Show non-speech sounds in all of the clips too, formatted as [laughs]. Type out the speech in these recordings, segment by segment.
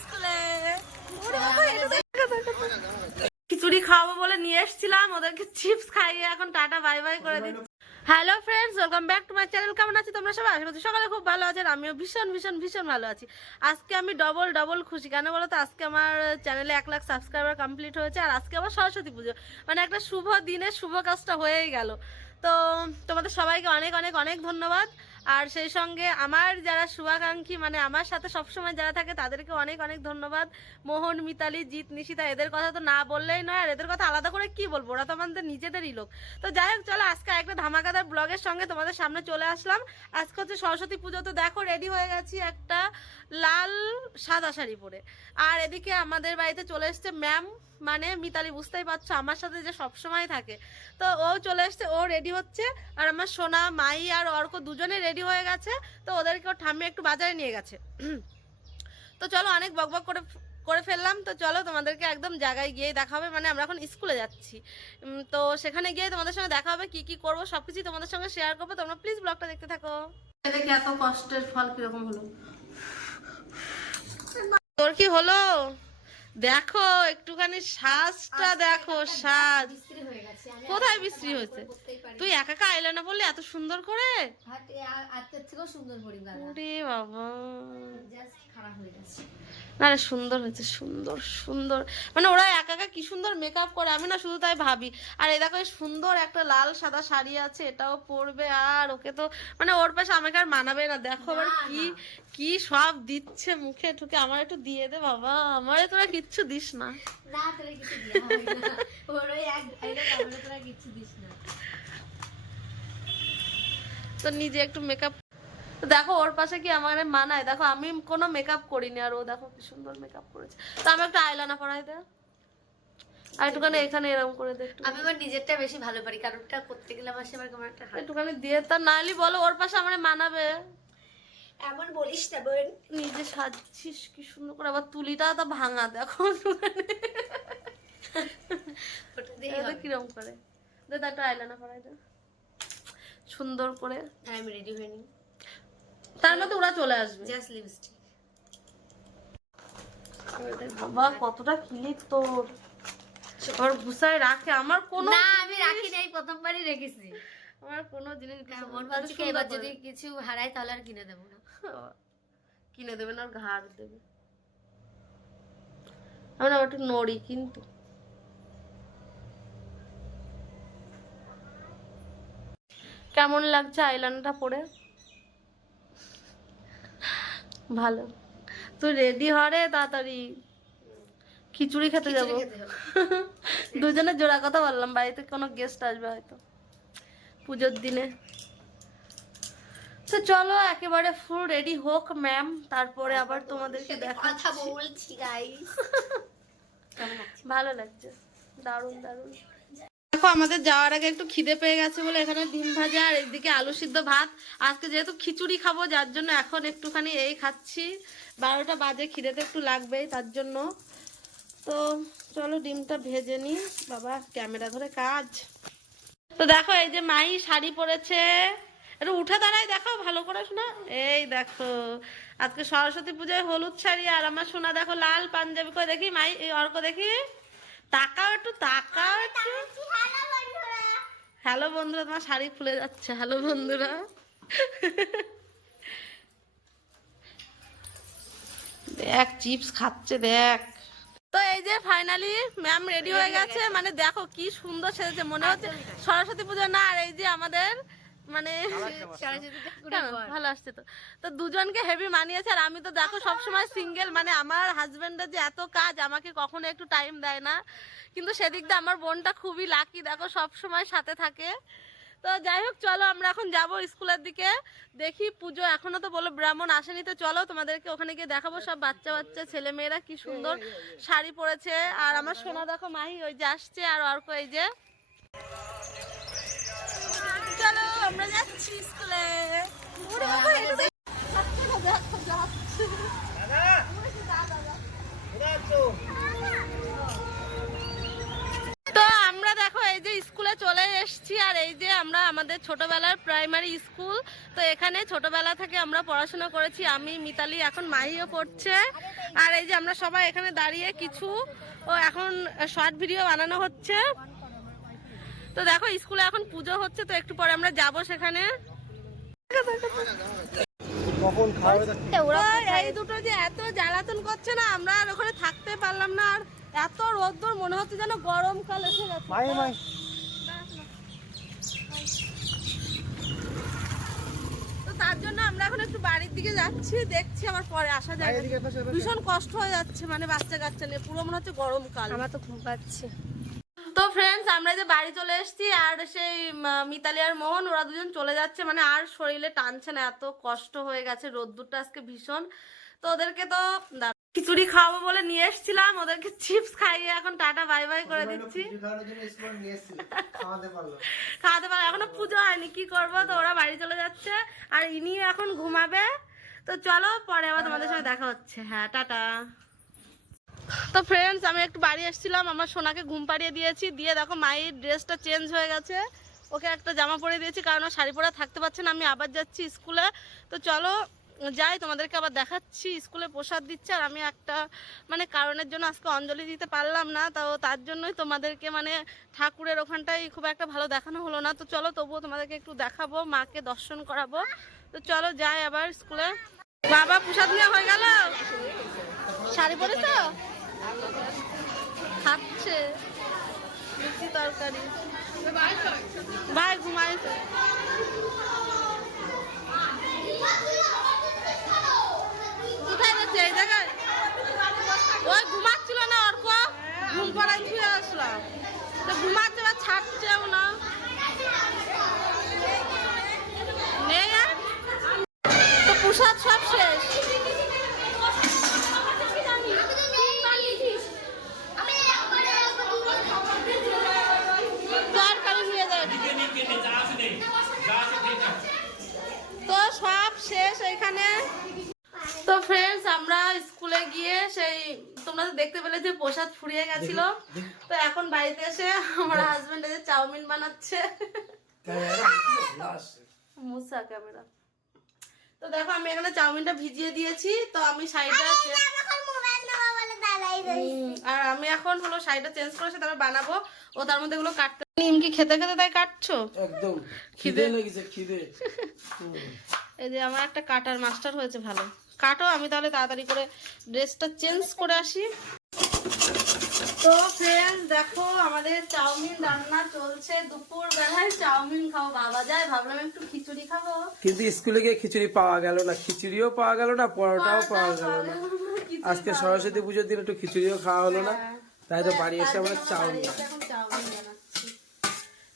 স্কুলে। খিচুড়ি খাওয়াবো বলে নিয়ে এসেছিলাম ওদেরকে চিপস খাইয়ে এখন টাটা বাই বাই করে দিচ্ছি। Hello friends welcome back to my channel কেমন আছি তোমরা সবাই? আশা করছি সকালে খুব ভালো আছেন আমিও ভীষণ ভীষণ ভীষণ ভালো আছি। আজকে আমি ডবল ডবল খুশি। কেন বলো তো আজকে আমার চ্যানেলে এক লাখ সাবস্ক্রাইবার কমপ্লিট হয়েছে আর আজকে আমার সরস্বতী পুজো। মানে একটা শুভ দিনে শুভ কাজটা হয়েই গেল। তো তোমাদের সবাইকে অনেক অনেক অনেক ধন্যবাদ। আর সেই সঙ্গে আমার যারা শুভাকাঙ্ক্ষী মানে আমার সাথে সবসময় যারা থাকে তাদেরকে অনেক অনেক ধন্যবাদ। মোহন, মিতালি, জিৎ, নিশিতা, এদের কথা তো না বললেই নয়, আর এদের কথা আলাদা করে কি বলব? ওরা তো আমাদের নিজেদেরই লোক। তো যাই হোক, চলো আজকে একটা ধামাকাদার ব্লগের সঙ্গে তোমাদের সামনে চলে আসলাম। আজকে হচ্ছে সরস্বতী পুজো, তো দেখো রেডি হয়ে গেছি একটা লাল সাদা শাড়ি পরে। আর এদিকে আমাদের বাড়িতে চলে এসছে ম্যাম মানে মিতালি বুঝতেই পারছ আমার সাথে যে সবসময় থাকে। তো ও চলে এসছে ও রেডি হচ্ছে আর আমার সোনা মাই আর অর্ক দুজনে রেডি হয়ে গেছে তো ওদেরকে ও ঠাম্মি একটু বাজারে নিয়ে গেছে। তো চলো অনেক বকবক করে করে ফেললাম তো চলো তোমাদেরকে একদম জায়গায় গিয়ে দেখা হবে মানে আমরা এখন স্কুলে যাচ্ছি। তো সেখানে গিয়ে তোমাদের সঙ্গে দেখা হবে কি কি করব সবকিছু তোমাদের সঙ্গে শেয়ার করব তোমরা প্লিজ ব্লগটা দেখতে থাকো। দেখি এত কষ্টের ফল কীরকম হলো? তোর কি হলো? দেখো একটুখানি সাজটা দেখো সাজ। কোথায় বিশ্রী হয়েছে? তুই একা একা আইলানা বললি এত সুন্দর করে? বাবা। না রে সুন্দর হয়েছে সুন্দর সুন্দর। মানে ওরা একা একা কি সুন্দর মেকআপ করে আমি না শুধু তাই ভাবি। আর এই দেখো সুন্দর একটা লাল সাদা শাড়ি আছে এটাও পরবে। আর ওকে তো মানে ওর পাশে আমাকে আর মানাবে না। দেখো আবার কি কি সব দিচ্ছে মুখে ঠুকে আমার একটু দিয়ে দে বাবা। আমারে তোরা কিচ্ছু দিস না। না তোরা কিছু হয় না। ওর ওই এক তোরা কিছু দিস না। তো নিজে একটু মেকআপ দেখো ওর পাশে কি আমার মানায়? দেখো আমি কোনো মেকআপ করিনি আর ও দেখো কি সুন্দর মেকআপ করেছে। তো আমি একটা আইলানা পরাই দে। আর একটুখানি এখানে এরকম করে দে আমি আমার নিজেরটা বেশি ভালো পারি কারণটা করতে গেলে আমার সে আমার কেমন একটা একটুখানি দিয়ে তার নাইলি বলো ওর পাশে আমার মানাবে। এমন বলিস না বোন। নিজে সাজছিস কি সুন্দর করে আবার তুলিটা তো ভাঙা দেখো ওটা দিয়ে কিরম করে। দে তা একটা আইলানা পরাই দে। সুন্দর করে। আমি রেডি হইনি তার মধ্যে ওরা চলে আসবে। জাস্ট লিপস্টিক বাবা কতটা ক্লিপ তোর। ওর ভুসায় রাখে। আমার কোনো না আমি রাখি নাই প্রথমবারই রেখেছি। আমার কোনো জিনিস হ্যাঁ, মন কি এবার যদি কিছু তাহলে আর কিনে দেবো না। [laughs] কিনে দেবে না ওর ঘাড় দেবে। আমি না একটু নড়ি কিন্তু। কেমন লাগছে আইলানটা পরে? ভালো। তুই রেডি হরে তাড়াতাড়ি। খিচুড়ি খেতে যাব। [laughs] দুজনে জোড়া কথা বললাম বাড়িতে কোনো গেস্ট আসবে হয়তো। পুজোর দিনে। তো চলো একেবারে ফুল রেডি হোক ম্যাম তারপরে আবার তোমাদেরকে দেখা কথা বলছি গাইস ভালো লাগছে। দারুণ দারুণ। দেখো আমাদের যাওয়ার আগে একটু খিদে পেয়ে গেছে বলে এখানে ডিম ভাজা আর এইদিকে আলু সিদ্ধ ভাত। আজকে যেহেতু খিচুড়ি খাব যার জন্য এখন একটুখানি এই খাচ্ছি। বারোটা বাজে খিদেতে একটু লাগবেই তার জন্য। তো চলো ডিমটা ভেজে নি বাবা ক্যামেরা ধরে কাজ। তো দেখো, এই যে মাই শাড়ি পরেছে। একটু উঠে দাঁড়ায় দেখো, ভালো করে শোনা। এই দেখো, আজকে সরস্বতী পুজোয় হলুদ শাড়ি আর আমার সোনা দেখো লাল পাঞ্জাবি করে দেখি। মাই অর্ক দেখি। তাকাও একটু তাকাও একটু। হ্যালো বন্ধুরা, তোমার শাড়ি ফুলে যাচ্ছে। হ্যালো বন্ধুরা। দেখ, চিপস খাচ্ছে, দেখ। তো এই যে ফাইনালি ম্যাম রেডি হয়ে গেছে। মানে দেখো কি সুন্দর সেজেছে মনে হচ্ছে সরস্বতী পুজো না আর এই যে আমাদের মানে ভালো আসছে তো। তো দুজনকে হেভি মানিয়েছে আর আমি তো দেখো সবসময় সিঙ্গেল মানে আমার হাজবেন্ডের যে এত কাজ আমাকে কখনো একটু টাইম দেয় না। কিন্তু সেদিক দিয়ে আমার বোনটা খুবই লাকি দেখো সবসময় সাথে থাকে। তো যাই হোক চলো আমরা এখন যাব স্কুলের দিকে। দেখি পুজো এখনও তো বলো ব্রাহ্মণ আসেনি তো চলো তোমাদেরকে ওখানে গিয়ে দেখাবো সব বাচ্চা বাচ্চা ছেলে মেয়েরা কি সুন্দর শাড়ি পরেছে। আর আমার সোনা দেখো মাহি ওই যে আসছে আর অর্ক এই যে। চলো আমরা যাচ্ছি স্কুলে। ওরে এই যে স্কুলে চলে এসেছি আর এই যে আমরা আমাদের ছোটবেলার প্রাইমারি স্কুল তো এখানে ছোটবেলা থেকে আমরা পড়াশোনা করেছি। আমি মিতালি এখন মাহিও পড়ছে। আর এই যে আমরা সবাই এখানে দাঁড়িয়ে কিছু ও এখন শর্ট ভিডিও বানানো হচ্ছে। তো দেখো স্কুলে এখন পুজো হচ্ছে তো একটু পরে আমরা যাব সেখানে। ওরা এই দুটো যে এত জ্বালাতন করছে না আমরা আর ওখানে থাকতে পারলাম না আর এত রোদ্দুর মনে হচ্ছে যেন গরমকাল এসে গেছে। মাই মাই। তো তার জন্য আমরা এখন একটু বাড়ির দিকে যাচ্ছি দেখছি আবার পরে আসা যায়। ভীষণ কষ্ট হয়ে যাচ্ছে মানে বাচ্চা কাচ্চা নিয়ে। পুরো মনে হচ্ছে গরমকাল আমার তো ঘুম পাচ্ছে। তো ফ্রেন্ডস আমরা যে বাড়ি চলে এসেছি আর সেই মিতালি আর মোহন ওরা দুজন চলে যাচ্ছে মানে আর শরীরে টানছে না এত কষ্ট হয়ে গেছে রোদ্দুরটা আজকে ভীষণ। তো ওদেরকে তো খিচুড়ি খাওয়াবো বলে নিয়ে এসেছিলাম ওদেরকে চিপস খাইয়ে এখন টাটা বাই বাই করে দিচ্ছি। খাওয়াতে পারল [laughs] এখনও পুজো হয়নি কি করব? তো ওরা বাড়ি চলে যাচ্ছে আর ইনি এখন ঘুমাবে। তো চলো পরে আবার তোমাদের সাথে দেখা হচ্ছে। হ্যাঁ টাটা। তো ফ্রেন্ডস আমি একটু বাড়ি এসেছিলাম আমার সোনাকে ঘুম পাড়িয়ে দিয়েছি। দিয়ে দেখো মায়ের ড্রেসটা চেঞ্জ হয়ে গেছে। ওকে একটা জামা পরে দিয়েছি কারণ শাড়ি পরা থাকতে পারছে না আমি আবার যাচ্ছি স্কুলে। তো চলো যাই, তোমাদেরকে আবার দেখাচ্ছি, স্কুলে প্রসাদ দিচ্ছে আর আমি একটা মানে কারণের জন্য আজকে অঞ্জলি দিতে পারলাম না, তো তার জন্যই তোমাদেরকে মানে ঠাকুরের ওখানটাই খুব একটা ভালো দেখানো হলো না। তো চলো, তবুও তোমাদেরকে একটু দেখাবো, মাকে দর্শন করাবো। তো চলো যাই আবার স্কুলে। বাবা, প্রসাদ নেওয়া হয়ে গেল? শাড়ি পরেছ? খাচ্ছে। তরকারি। ভাই ঘুমাইছে এই জায়গায়? ওই না অর্ক। ঘুম পড়াই শুয়ে আসলাম তো ঘুমাচ্ছে বা ছাড়ছেও না। তো প্রসাদ সব শেষ। তো সব শেষ এখানে। তো ফ্রেন্ডস আমরা স্কুলে গিয়ে সেই তোমরা তো দেখতে পেলে যে প্রসাদ ফুরিয়ে গেছিল। তো এখন বাড়িতে এসে আমার হাজবেন্ড যে চাউমিন বানাচ্ছে। মুসা ক্যামেরা। তো দেখো আমি এখানে চাউমিনটা ভিজিয়ে দিয়েছি। তো আমি শাড়িটা আর আমি এখন হলো শাড়িটা চেঞ্জ করেছি তারপর বানাবো। ও তার মধ্যে এগুলো কাটতে নিমকি খেতে খেতে তাই কাটছো? একদম। খিদে? লেগেছে খিদে। এই যে আমার একটা কাটার মাস্টার হয়েছে ভালো। কাটো আমি তাহলে তাড়াতাড়ি করে ড্রেসটা চেঞ্জ করে আসি। তো ফ্রেন্ডস দেখো আমাদের চাউমিন রান্না চলছে। দুপুর বেলায় চাউমিন খাও বাবা যায়। ভাবলাম একটু খিচুড়ি খাব। কিন্তু স্কুলে গিয়ে খিচুড়ি পাওয়া গেল না। খিচুড়িও পাওয়া গেল না পরোটাও পাওয়া গেল না। আজকে সরস্বতী পুজোর দিন একটু খিচুড়িও খাওয়া হলো না। তাই তো বাড়ি এসে আমরা চাউমিন বাড়ি এখন চাউমিন বানাচ্ছি।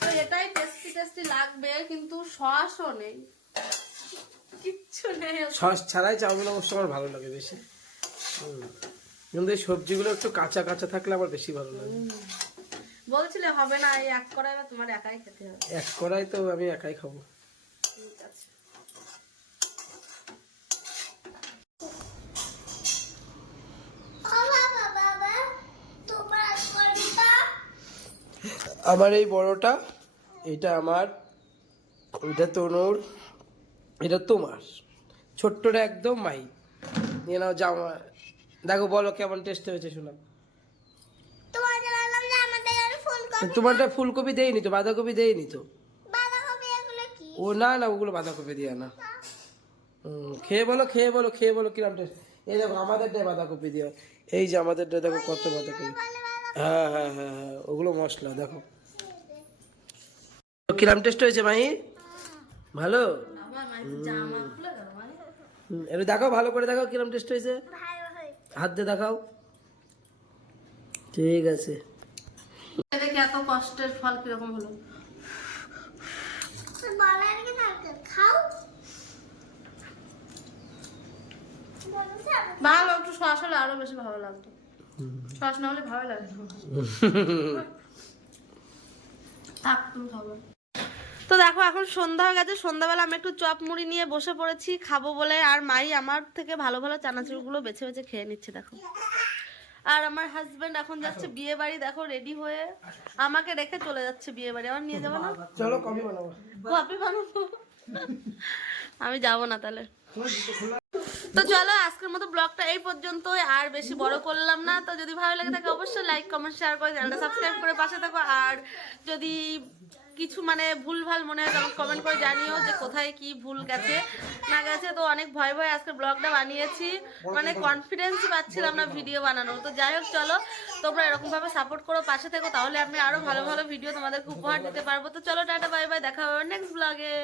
তো এটাই টেস্টি টেস্টি লাগবে কিন্তু সসও নেই। সস ছাড়াই চাউমিন অবশ্য আমার ভালো লাগে বেশি। কিন্তু এই সবজিগুলো একটু কাঁচা কাঁচা থাকলে আমার বেশি ভালো লাগে। বলছিলে হবে না এই এক কড়াই তোমার একাই খেতে হবে। এক কড়াই তো আমি একাই খাব। ঠিক আছে। আমার এই বড়টা এটা আমার এটা তনুর। এটা তোমার। ছোট্টটা একদম মাই নিয়ে নাও জামা দেখো বলো কেমন টেস্ট হয়েছে শোনাম তোমারটা ফুলকপি দেয়নি তো বাঁধাকপি দেয়নি তো? ও না না ওগুলো বাঁধাকপি দিয়ে না। খেয়ে বলো খেয়ে বলো খেয়ে বলো কিরম টেস্ট এই দেখো আমাদেরটাই বাঁধাকপি দিয়ে। এই যে আমাদেরটা দেখো কত বাঁধাকপি। হ্যাঁ হ্যাঁ হ্যাঁ হ্যাঁ ওগুলো মশলা দেখো। কিরাম টেস্ট হয়েছে মাহি? ভালো? মানে। একটু দেখাও ভালো করে দেখাও কিরম টেস্ট হয়েছে। হাত দিয়ে দেখাও। ঠিক আছে। দেখি এত কষ্টের ফল কীরকম হলো। ভালো একটু শ্বাস হলে আরও বেশি ভালো লাগতো। শ্বাস না হলে ভালো লাগে না। থাক তুমি তো দেখো এখন সন্ধ্যা হয়ে গেছে। সন্ধ্যাবেলা আমি একটু চপ মুড়ি নিয়ে বসে পড়েছি খাব বলে। আর মাই আমার থেকে ভালো ভালো চানাচুরগুলো বেছে বেছে খেয়ে নিচ্ছে দেখো। আর আমার হাজবেন্ড এখন যাচ্ছে বিয়ে বাড়ি দেখো রেডি হয়ে আমাকে রেখে চলে যাচ্ছে বিয়ে বাড়ি। আমার নিয়ে যাব না? চলো কবি বানাবো। কপি বানাবো? আমি যাব না তাহলে। তো চলো আজকের মতো ব্লগটা এই পর্যন্তই। আর বেশি বড় করলাম না। তো যদি ভালো লাগে থাকে অবশ্যই লাইক কমেন্ট শেয়ার করে চ্যানেলটা সাবস্ক্রাইব করে পাশে থাকো। আর যদি কিছু মানে ভুলভাল মনে হয় আমাকে কমেন্ট করে জানিও যে কোথায় কি ভুল গেছে, না গেছে। তো অনেক ভয় ভয় আজকে ব্লগটা বানিয়েছি। মানে কনফিডেন্স পাচ্ছিলাম না ভিডিও বানানোর। তো যাই হোক, চলো, তোমরা এরকমভাবে সাপোর্ট করো, পাশে থেকো, তাহলে আমি আরও ভালো ভালো ভিডিও তোমাদেরকে উপহার দিতে পারব। তো চলো, টাটা বাই বাই দেখা হবে নেক্সট ব্লগে